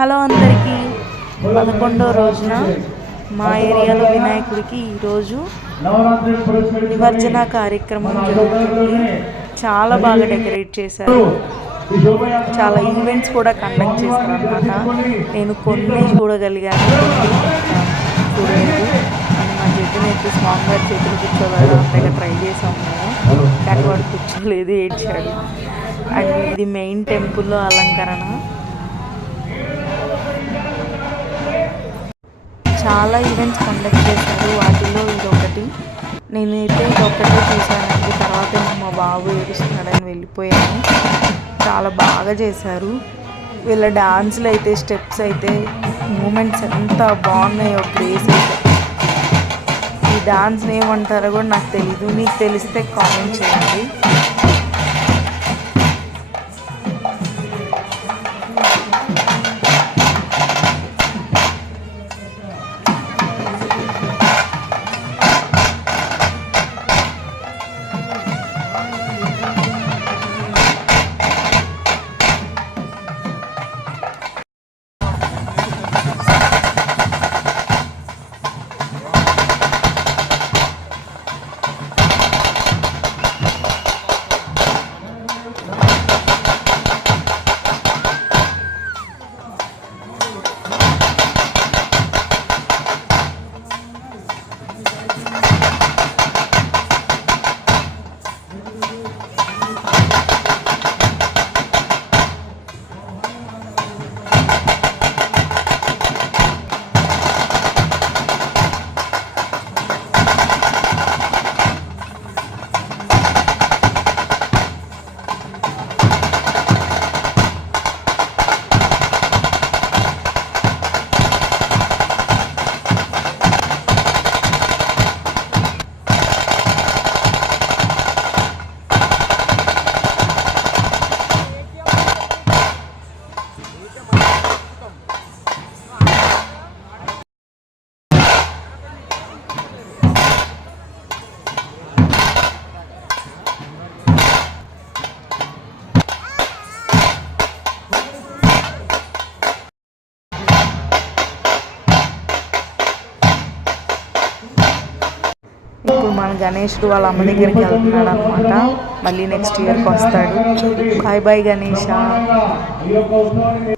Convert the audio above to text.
Hello అందరికీ. 11వ రోజున మా ఏరియాలో వినాయకుడికి ఈరోజు నిమజ్జన కార్యక్రమం జరుగుతుంది. చాలా బాగా డెకరేట్ చేశారు. చాలా ఈవెంట్స్ కూడా కండక్ట్ చేశారు అన్నమాట. నేను కొన్ని చూడగలిగాను, చూడలేదు. అండ్ మా జడ్జినైతే స్వామి గారి చేతులు కూర్చోవాలి అంతగా ట్రై చేసాము మేము, కానీ వాడు కూర్చోలేదు, ఏడ్చాడు. అండ్ ఇది మెయిన్ టెంపుల్లో అలంకరణ. చాలా ఈవెంట్స్ కండక్ట్ చేశారు, వాటిలో ఇదొకటి. నేనైతే ఇదొక్కటే చూశానండి. తర్వాత మా బాబు ఏడుస్తున్నాడని వెళ్ళిపోయాను. చాలా బాగా చేశారు. వీళ్ళ డాన్స్లు అయితే, స్టెప్స్ అయితే, మూమెంట్స్ ఎంత బాగున్నాయో, గ్రేస్ అయితే. ఈ డాన్స్ని ఏమంటారో కూడా నాకు తెలీదు. మీకు తెలిస్తే కామెంట్ చేయండి. ఇప్పుడు మన గణేషుడు వాళ్ళ అమ్మ దగ్గరికి వెళ్తున్నాడు అనమాట. మళ్ళీ నెక్స్ట్ ఇయర్కి వస్తాడు. Bye bye Ganesha.